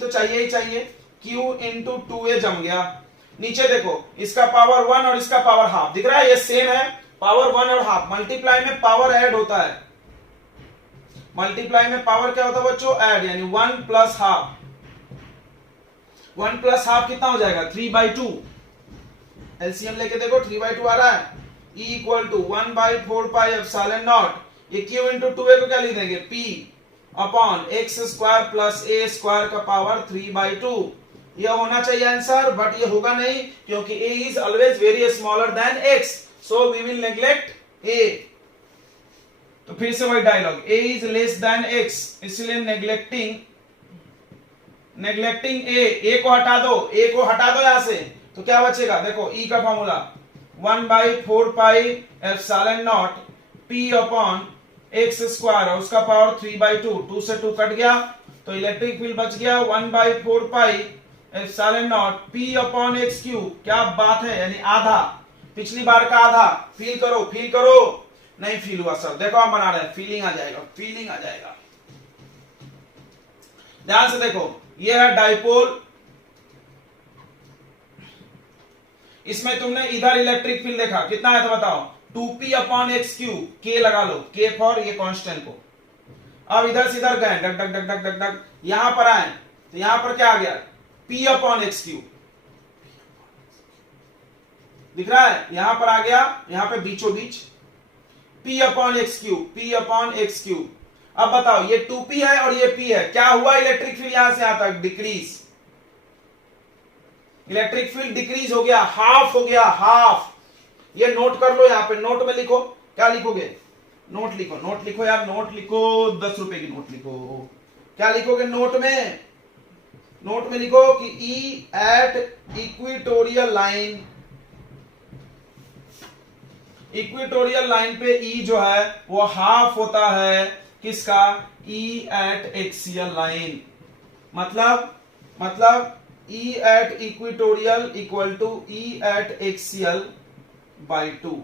तो चाहिए ही चाहिए, q इंटू 2a जम गया। नीचे देखो, इसका पावर 1 और इसका पावर हाफ, दिख रहा है? ये सेम है, पावर 1 और हाफ। मल्टीप्लाई में पावर ऐड होता है, मल्टीप्लाई में पावर क्या होता है बच्चों? ऐड, यानी 1 प्लस हाफ। 1 प्लस हाफ कितना हो जाएगा? 3/2। एलसीएम लेके देखो, 3/2 आ रहा है। E equal to 1/4 pi epsilon nought, ये Q इंटू 2a को क्या लिख देंगे? P upon x square plus a square का पावर 3/2। यह होना चाहिए आंसर, बट ये होगा नहीं, क्योंकि a is always very smaller than x, so we will neglect a। तो फिर से वही dialogue, a is less than x, इसलिए नेग्लेक्टिंग a को हटा दो, a को हटा दो यहां से, तो क्या बचेगा? देखो E का formula 1/4 pi epsilon not P upon x square और उसका पावर 3/2, 2 से 2 कट गया, तो इलेक्ट्रिक फील्ड बच गया 1/4 pi epsilon not P upon x cube. क्या बात है, यानी आधा, पिछली बार का आधा। फील करो, नहीं फील हुआ सर, देखो हम बना रहे हैं, फीलिंग आ जाएगा। ध्यान से देखो, ये है डाइपोल, इसमें तुमने इधर इलेक्ट्रिक फील्ड देखा, कितना है तो बताओ? 2p upon x cube, k लगा लो, k फॉर ये कांस्टेंट को। अब इधर से इधर गए, duck duck duck duck duck duck, यहां पर आए, तो यहां पर क्या आ गया? p upon x cube. दिख रहा है, यहां पर आ गया, यहां पे बीचों बीच P upon x cube, P upon x cube. अब बताओ ये 2P है और ये P है, क्या हुआ इलेक्ट्रिक फील्ड यहां से यहां तक डिक्रीज, इलेक्ट्रिक फील्ड डिक्रीज हो गया, हाफ हो गया, हाफ। ये नोट कर लो, यहां पे नोट में लिखो, क्या लिखोगे, नोट लिखो, नोट लिखो यार, नोट लिखो, 10 रुपए की नोट लिखो। क्या लिखोगे नोट में, नोट में लिखो कि E at equatorial line, equatorial line पे E जो है वो हाफ होता है किसका, E एट एक्सियल लाइन। मतलब E at equatorial equal to E at axial by 2।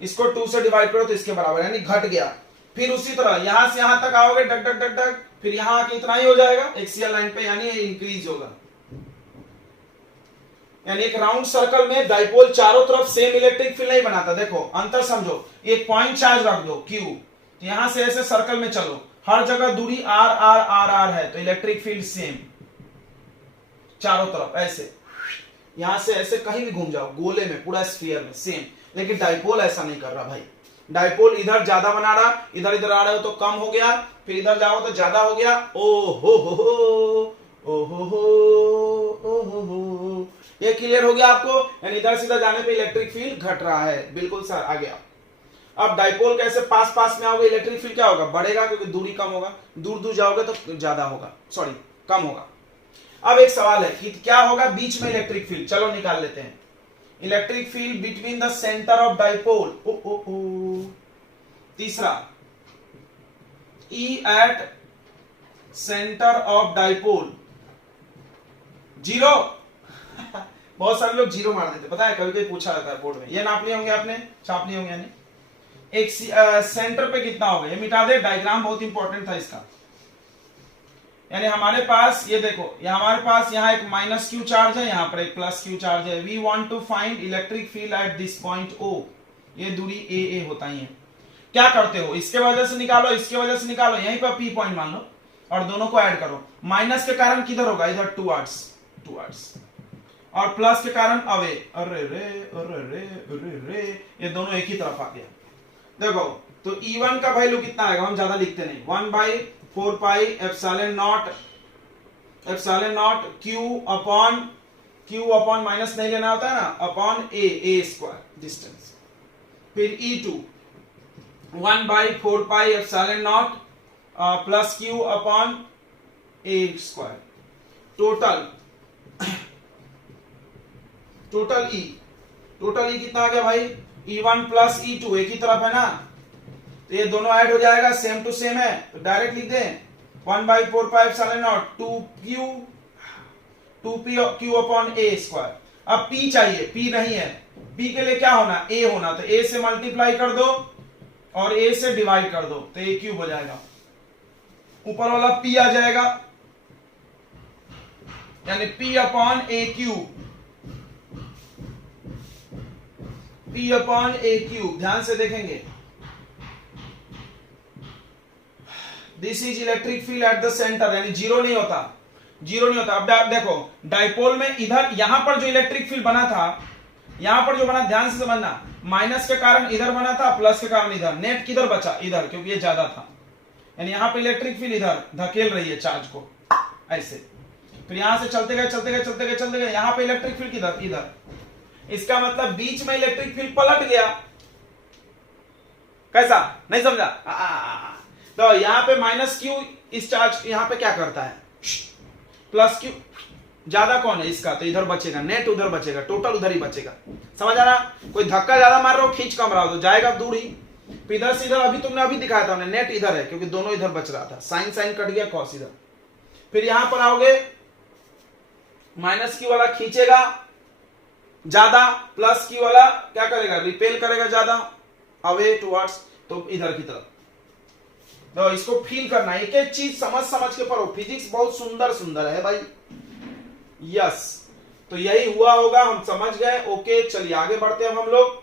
इसको 2 से डिवाइड करो तो इसके बराबर, यानी घट गया। फिर उसी तरह यहां से यहां तक आओगे, डक डक डक डक, फिर यहां आके इतना ही हो जाएगा एक्सियल लाइन पे, यानी इंक्रीज होगा। यानी एक राउंड सर्कल में डाइपोल चारों तरफ सेम इलेक्ट्रिक फील्ड नहीं बनाता। देखो अंतर समझो, एक पॉइंट चार्ज रख दो Q, तो यहां से ऐसे सर्कल में चलो, हर जगह दूरी R R R R है, तो इलेक्ट्रिक फील्ड सेम चारों तरफ, ऐसे यहां से ऐसे कहीं भी घूम जाओ गोले में, पूरा स्फीयर में सेम। लेकिन डाइपोल ऐसा नहीं कर रहा भाई, डाइपोल इधर ज्यादा बना रहा, इधर इधर आ रहे हो तो कम हो गया, फिर इधर जाओ तो ज्यादा हो गया। ओ हो, ये क्लियर हो गया आपको, यानी इधर सीधा जाने पे इलेक्ट्रिक फील्ड घट रहा है। बिल्कुल सर, आ गया। अब डाइपोल कैसे पास पास में आओगे, इलेक्ट्रिक फील्ड क्या होगा, बढ़ेगा, क्योंकि दूरी कम होगा, दूर दूर जाओगे तो ज्यादा होगा, सॉरी कम होगा। अब एक सवाल है कि क्या होगा बीच में इलेक्ट्रिक फील्ड, चलो निकाल लेते हैं। Electric field between the centre of dipole, तीसरा E at centre of dipole 0। बहुत सारे लोग 0 मार देते, पता है, कभी कभी पूछा जाता है बोर्ड में, ये नाप लिए होंगे आपने, छाप लिए होंगे, यानी एक सेंटर पे कितना होगा, ये मिटा दे, डायग्राम बहुत इंपॉर्टेंट था इसका। यानी हमारे पास ये देखो, ये हमारे पास यहाँ एक माइनस क्यू चार्ज है, यहाँ पर एक प्लस क्यू चार्ज है। We want to find electric field at this point O, ये दूरी ए होता ही है। क्या करते हो, इसके वजह से निकालो, इसके वजह से निकालो, यहीं पर P पॉइंट मान लो और दोनों को ऐड करो। माइनस के कारण किधर होगा, इधर टूवर्ड्स, और प्लस के कारण अवे, अरे रे अरे रे अरे रे, ये दोनों एक ही तरफ आ गया। देखो तो E1 का वैल्यू कितना आएगा, हम ज्यादा लिखते नहीं, 1/4 pi epsilon not Q upon minus नहीं लेना होता है ना, अपॉन ए स्क्वायर डिस्टेंस। फिर E2 1/4 pi epsilon not plus Q upon A square. Total E कितना आ गया भाई, E1 प्लस E2 एक ही तरफ है ना, तो ये दोनों ऐड हो जाएगा, सेम टू सेम है, तो डायरेक्ट लिख दें 1/4 pi epsilon not 2Q upon A square. अब P चाहिए, P नहीं है, P के लिए क्या होना, A होना, तो A से मल्टीप्लाई कर दो और A से डिवाइड कर दो, तो A क्यूब हो जाएगा, ऊपर वाला P आ जाएगा, यानी P upon A cube, P upon A cube. ध्यान से देखेंगे, this is electric field at the centre, यानी जीरो नहीं होता। अब देखो डाइपोल में इधर यहां पर जो इलेक्ट्रिक फील्ड बना था, यहां पर जो बना, ध्यान से समझना, माइनस के कारण इधर बना था, प्लस के कारण इधर, नेट किधर बचा, इधर, क्योंकि ये ज्यादा था, यानी यहां पर इलेक्ट्रिक फील्ड इधर धकेल रही है चार्ज को ऐसे। फिर यहां से चलते गए, यहां पे इलेक्ट्रिक फील्ड किधर, इधर, इसका मतलब बीच में इलेक्ट्रिक फील्ड पलट गया। कैसा, नहीं समझा? तो यहां पे माइनस क्यू इस चार्ज यहां पे क्या करता है, प्लस क्यू, ज्यादा कौन है इसका, तो इधर बचेगा, नेट उधर बचेगा, टोटल उधर ही बचेगा। समझ आ रहा, कोई धक्का ज्यादा मार रहा हो, खींच कम रहा हो, तो जाएगा दूर ही, इधर से इधर। अभी तुमने अभी दिखाया था, नेट इधर है क्योंकि दोनों इधर बच रहा था, साइन कट गया, कॉस इधर। फिर यहां पर आओगे, माइनस क्यू वाला खींचेगा ज्यादा, प्लस क्यू वाला क्या करेगा, रिपेल करेगा ज्यादा, अवे टुवर्ड्स, तो इधर की तरफ। तो इसको फील करना, एक एक चीज समझ के पढ़ो, फिजिक्स बहुत सुंदर है भाई। यस, तो यही हुआ होगा, हम समझ गए। ओके, चलिए आगे बढ़ते हैं हम लोग।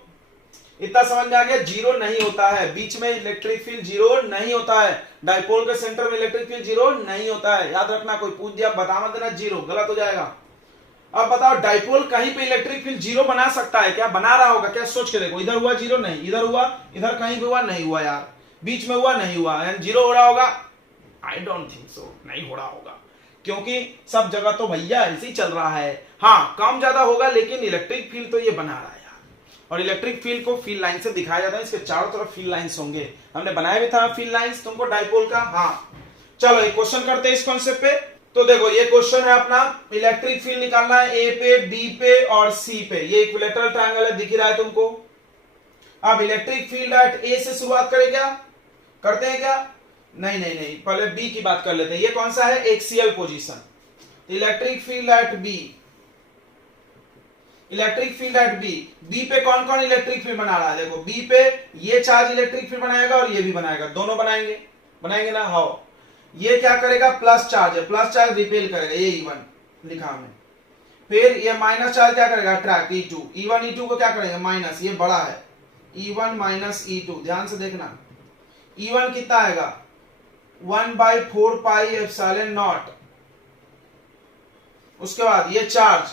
इतना समझ में आ गया, जीरो नहीं होता है, बीच में इलेक्ट्रिक फील्ड जीरो नहीं होता है, डाइपोल के सेंटर में इलेक्ट्रिक फील्ड जीरो नहीं होता है। याद रखना, कोई पूछ दिया बता मत देना जीरो, गलत हो जाएगा। अब बताओ डाइपोल कहीं पे इलेक्ट्रिक फील्ड जीरो बना सकता है क्या? बना रहा होगा क्या? सोच के देखो, इधर हुआ जीरो, नहीं, इधर हुआ, इधर कहीं भी हुआ, नहीं हुआ यार, बीच में हुआ, नहीं हुआ, जीरो हो रहा होगा? आई डोंट थिंक सो, नहीं हो रहा होगा, क्योंकि सब जगह तो भैया ऐसे ही चल रहा है। हाँ, कम ज्यादा होगा, लेकिन इलेक्ट्रिक फील्ड तो ये बना रहा है यार। और इलेक्ट्रिक फील्ड को फील्ड लाइन से दिखाया जाता है, इसके चारों तरफ फील्ड लाइंस होंगे, हमने बनाया भी था फील्ड लाइंस तुमको डाइपोल का। हाँ, चलो एक क्वेश्चन करते हैं इस कॉन्सेप्ट पे। तो देखो ये क्वेश्चन है अपना, इलेक्ट्रिक फील्ड निकालना है ए पे, बी पे और सी पे। ये इक्विलेटरल ट्रायंगल है, दिख रहा है तुमको। अब इलेक्ट्रिक फील्ड एट ए से शुरुआत करें क्या? करते हैं क्या? नहीं नहीं नहीं, पहले बी की बात कर लेते हैं। ये कौन सा है? Axial position. Electric field at B, electric field at B, B पे कौन कौन इलेक्ट्रिक फील्ड बना रहा है? देखो बी पे ये चार्ज इलेक्ट्रिक फील्ड बनाएगा और ये भी बनाएगा, दोनों बनाएंगे, बनाएंगे ना? हाँ, ये क्या करेगा? प्लस चार्ज है, प्लस चार्ज रिपेल करेगा, ये E1 लिखा हमने। फिर ये माइनस चार्ज क्या करेगा? अट्रैक्ट, E2, E1 E2 को क्या करेगा? माइनस, ये बड़ा है, E1 माइनस E2, ध्यान से देखना। E1 कितना आएगा? 1/4 पाई एप्सिलॉन नॉट। उसके बाद ये चार्ज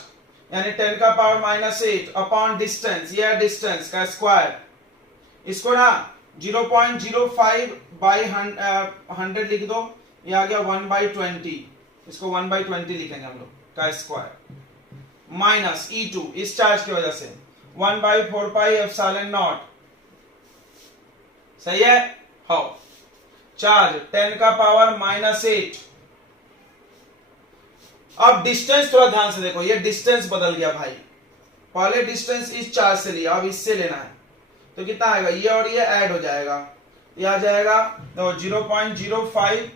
यानी 10 का पावर -8 अपॉन डिस्टेंस, ये है डिस्टेंस का स्क्वायर। इसको ना 0.05 बाई 100 लिख दो, ये आ गया 1/20, इसको 1/20 लिखेंगे हम लोग का स्क्वायर, माइनस E2 इस चार्ज की वजह से 1/4 पाई एप्सिलॉन नॉट। सही है? हाँ, चार्ज 10 का पावर -8। अब डिस्टेंस थोड़ा ध्यान से देखो, ये डिस्टेंस बदल गया भाई, पहले डिस्टेंस इस चार्ज से लिया, अब इससे लेना है, तो कितना आएगा? ये और ये ऐड हो जाएगा, ये आ जाएगा 0.05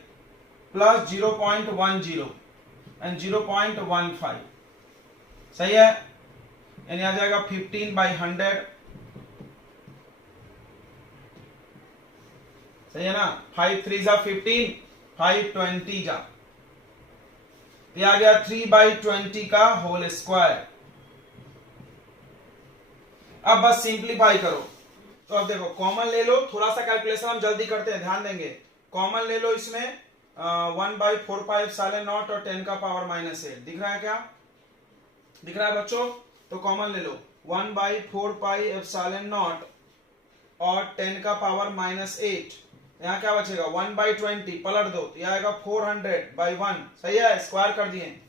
प्लस 0.10 एंड 0.15। सही है? यानी आ जाएगा 15/100। सही है ना? 5 3 जा 15, 5 20 जा, ये आ गया 3/20 का होल स्क्वायर। अब बस सिंप्लीफाई करो, तो अब देखो कॉमन ले लो, थोड़ा सा कैलकुलेशन हम जल्दी करते हैं, ध्यान देंगे। कॉमन ले लो इसमें 1/4 पाई एप्सिलॉन नॉट और 10 का पावर -8, दिख रहा है क्या? दिख रहा है बच्चों? तो कॉमन ले लो 1/4 पाई एप्सिलॉन नॉट और 10 का पावर -8, यहाँ क्या बचेगा? 1/20, पलट दो, यह आएगा 400/1। सही है? स्क्वायर कर दिए,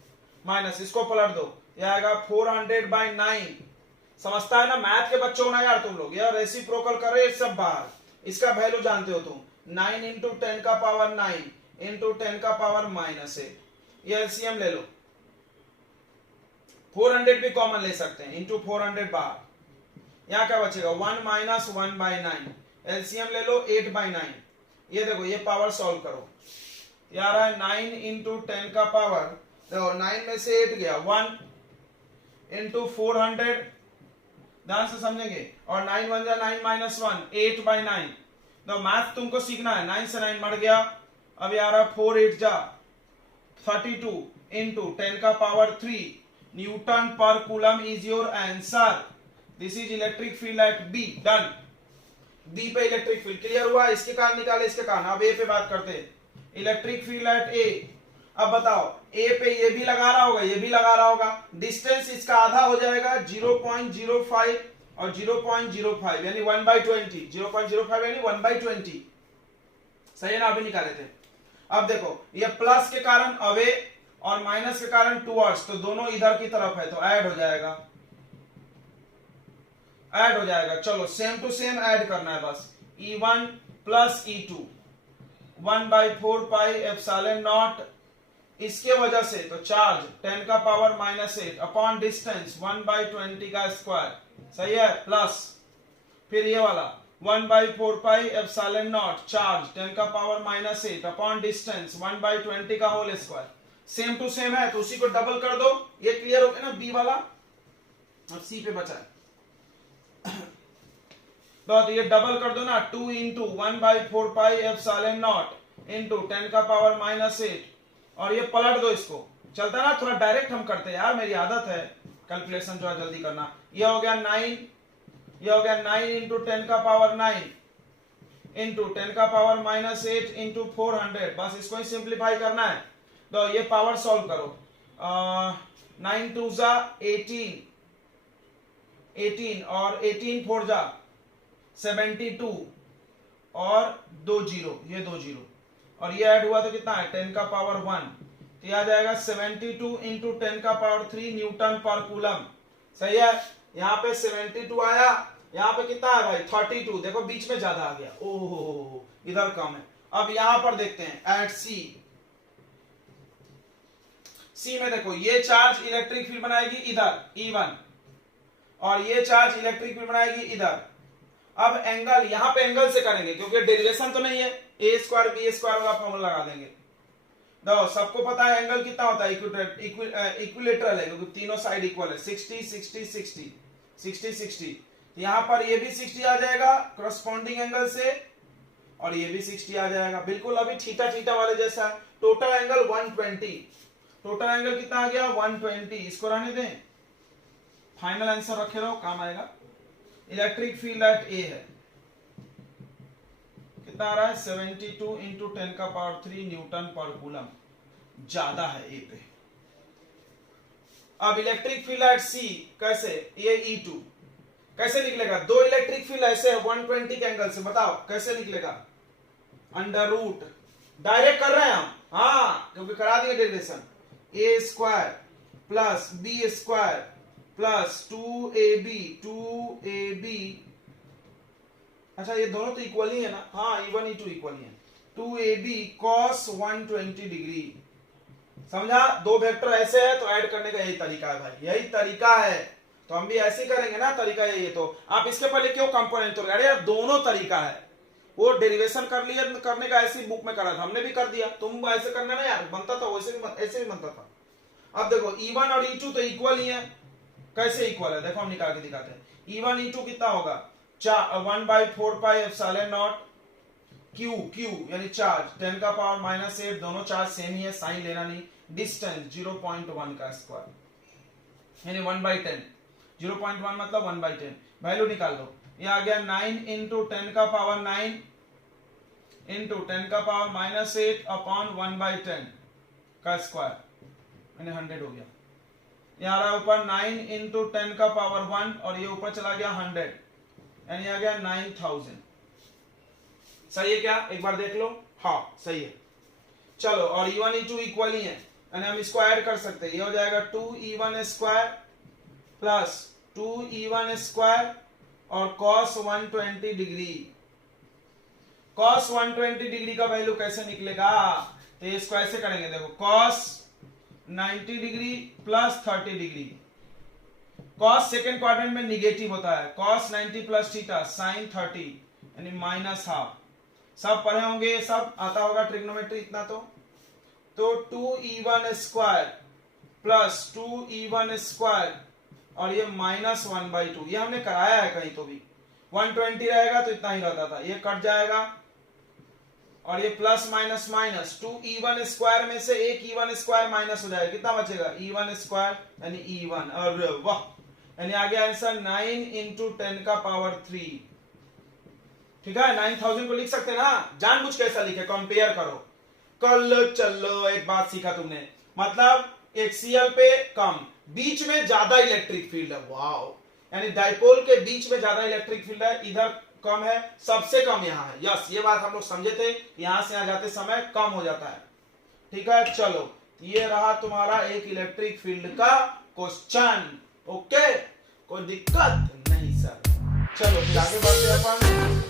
माइनस इसको पलट दो, यह आएगा 400/9। समझता है ना मैथ के बच्चों ना यार तुम लोग, यार रेसिप्रोकल कर रहे सब बाहर, इसका वैल्यू जानते हो तुम, 9 इंटू 10 का पावर 9 इंटू 10 का पावर -8। ये एलसीएम ले लो, 400 भी कॉमन ले सकते हैं, इंटू 400 बाहर, यहाँ क्या बचेगा? 1 माइनस 1/9, एलसीएम ले लो 8/9। ये देखो ये पावर सॉल्व करो, ये आ रहा है 9 इंटू 10 का पावर, देखो 9 में से 8 गया, 1 इंटू 400, ध्यान से समझेंगे, और 9 1 जा 9 माइनस 1, 8/9। तो मैथ तुमको सीखना है, 9 से 9 मर गया, अब ये आ रहा 4 8 जा 32 इंटू 10 का power 3 newton per coulomb is your answer. This is electric field at B. Done. B पे इलेक्ट्रिक फील्ड क्लियर हुआ, इसके कारण निकाले, इसके कारण। अब ए पे बात करते हैं, इलेक्ट्रिक फील्ड एट ए। अब बताओ ए पे ये भी लगा रहा होगा, ये भी लगा रहा होगा, डिस्टेंस इसका आधा हो जाएगा 0.05 और 0.05 यानी 1/20, 0.05 यानी 1/20। सही है ना? अभी निकाले थे। अब देखो ये प्लस के कारण अवे और माइनस के कारण टुवर्ड्स, तो दोनों इधर की तरफ है, तो ऐड हो जाएगा, ऐड हो जाएगा। चलो सेम टू सेम ऐड करना है बस, E1 plus E2 1/4 pi epsilon not, इसके वजह से तो चार्ज 10 का पावर -8 अपॉन डिस्टेंस 1/20 का स्क्वायर। सही है? प्लस फिर ये वाला 1/4 पाई एप्सिलॉन नॉट चार्ज 10 का पावर -8 अपॉन डिस्टेंस 1/20 का whole square. Same to same है तो उसी को डबल कर दो, ये क्लियर हो गया ना बी वाला। अब सी पे बचा है, तो ये डबल कर दो ना, 2 into 1/4 pi epsilon not into 10 का पावर -8, और ये पलट दो, इसको चलता ना, थोड़ा डायरेक्ट हम करते हैं यार, मेरी आदत है कैलकुलेशन जो है जल्दी करना। ये हो गया 9, ये हो गया 9 इंटू 10 का पावर 9 इंटू 10 का पावर -8 इंटू 400, बस इसको ही सिंप्लीफाई करना है। तो ये पावर सॉल्व करो, 9 2 जा 18, 18 और 18 4 जा 72 और 2 जीरो, ये 2 जीरो और ये ऐड हुआ तो कितना है 10 का पावर 1, तो यह आ जाएगा 72 इंटू 10 का पावर 3 न्यूटन पर कूलम। सही है, यहाँ पे 72 आया, यहाँ पे कितना है भाई 32, देखो बीच में ज्यादा आ गया, ओहो इधर कम है। अब यहां पर देखते हैं एट सी में देखो ये चार्ज इलेक्ट्रिक फील्ड बनाएगी इधर E1 और ये चार्ज इलेक्ट्रिक फील्ड बनाएगी इधर। अब एंगल यहां पे एंगल से करेंगे क्योंकि डेरिवेशन तो नहीं है, ए स्क्वायर बी स्क्वायर वाला फॉर्मूला लगा देंगे। देखो सबको पता है एंगल कितना होता है, इक्विलेटरल है क्योंकि तीनों साइड इक्वल है, 60 60 60 60 60, यहां पर ये भी 60 आ जाएगा करस्पॉन्डिंग एंगल से और ये भी 60 आ जाएगा, बिल्कुल अभी थीटा थीटा वाले जैसा। टोटल एंगल 120, टोटल एंगल कितना आ गया 120, इसको रहने दें, फाइनल आंसर रखे रहो काम आएगा। इलेक्ट्रिक फील्ड एट ए है, कितना आ रहा है 72 इंटू 10 का पावर 3 न्यूटन पर कूलम, ज्यादा है ए पे। अब इलेक्ट्रिक फील्ड एट सी कैसे, ये E2 कैसे निकलेगा, दो इलेक्ट्रिक फील्ड ऐसे है 120 के एंगल से, बताओ कैसे निकलेगा, अंडर रूट डायरेक्ट कर रहे हैं हम, हाँ क्योंकि करा दिए derivation, a square plus b square plus 2ab, अच्छा ये दोनों तो इक्वल ही है ना, हाँ E1 E2 इक्वल ही है, 2ab cos 120 डिग्री। समझा, दो वेक्टर ऐसे है तो ऐड करने का यही तरीका है भाई, यही तरीका है, तो हम भी ऐसे ही करेंगे ना, तरीका यही है। तो आप इसके पहले क्यों कंपोनेंट तोड़, अरे यार दोनों तरीका है, वो डेरिवेशन कर लिया करने का ऐसी बुक में करा था, हमने भी कर दिया, तुम ऐसे करना ना यार, बनता था वैसे भी, ऐसे भी बनता था। अब देखो E1 और E2 तो इक्वल ही है, कैसे इक्वल है देखो हम निकाल के दिखाते हैं। E1 E2 कितना होगा 1/4 पाई एप्सिलॉन नॉट Q यानी चार्ज 10 का पावर -8, दोनों चार्ज सेम ही है, साइन लेना नहीं, डिस्टेंस 0.1 का स्क्वायर यानी 1/10, 0.1 मतलब 1/10, वैल्यू निकाल दो, ये आ गया 9 इंटू 10 का पावर 9 इंटू 10 का पावर -8 अपॉन 1/10 का स्क्वायर यानी 100 हो गया। ये आ रहा है ऊपर 9 इंटू 10 का पावर 1 और ये ऊपर चला गया 100 यानी आ गया 9000। सही है क्या, एक बार देख लो, हाँ सही है। चलो और E1 E2 इक्वल ही है यानी हम इसको ऐड कर सकते हैं, ये हो जाएगा 2E1 square plus 2E1 square और cos 120 डिग्री। cos 120 डिग्री का वैल्यू कैसे निकलेगा, तो इसको ऐसे करेंगे, देखो cos 90 degree plus 30 degree, cos second quadrant में निगेटिव होता है, cos 90 प्लस थीटा sin 30 यानी -12, सब पढ़े होंगे, सब आता होगा ट्रिग्नोमेट्री इतना तो 2E1 square plus 2E1 square और ये -1/2, ये हमने कराया है कहीं तो भी, 120 रहेगा तो इतना ही रहता था, ये कट जाएगा और ये plus minus minus, 2E1 square में से एक E1 स्क्वायर माइनस हो जाएगा, कितना बचेगा E1 स्क्वायर यानी E1, और वाह यानी आ गया आंसर 9 इंटू 10 का पावर 3। ठीक है, 9000 को लिख सकते हैं ना, जानबूझ कैसा लिखे, कंपेयर करो। कल चलो एक बात सीखा तुमने, मतलब एक्सियल पे कम, बीच में ज्यादा इलेक्ट्रिक फील्ड है, वाओ, यानी डाइपोल के बीच में ज्यादा इलेक्ट्रिक फील्ड है, इधर कम है, सबसे कम यहाँ है। यस, ये बात हम लोग समझे थे, यहां से यहां जाते समय कम हो जाता है। ठीक है, चलो ये रहा तुम्हारा एक इलेक्ट्रिक फील्ड का क्वेश्चन। ओके, कोई दिक्कत नहीं सर, चलो फिर आगे बढ़ते हैं अपन।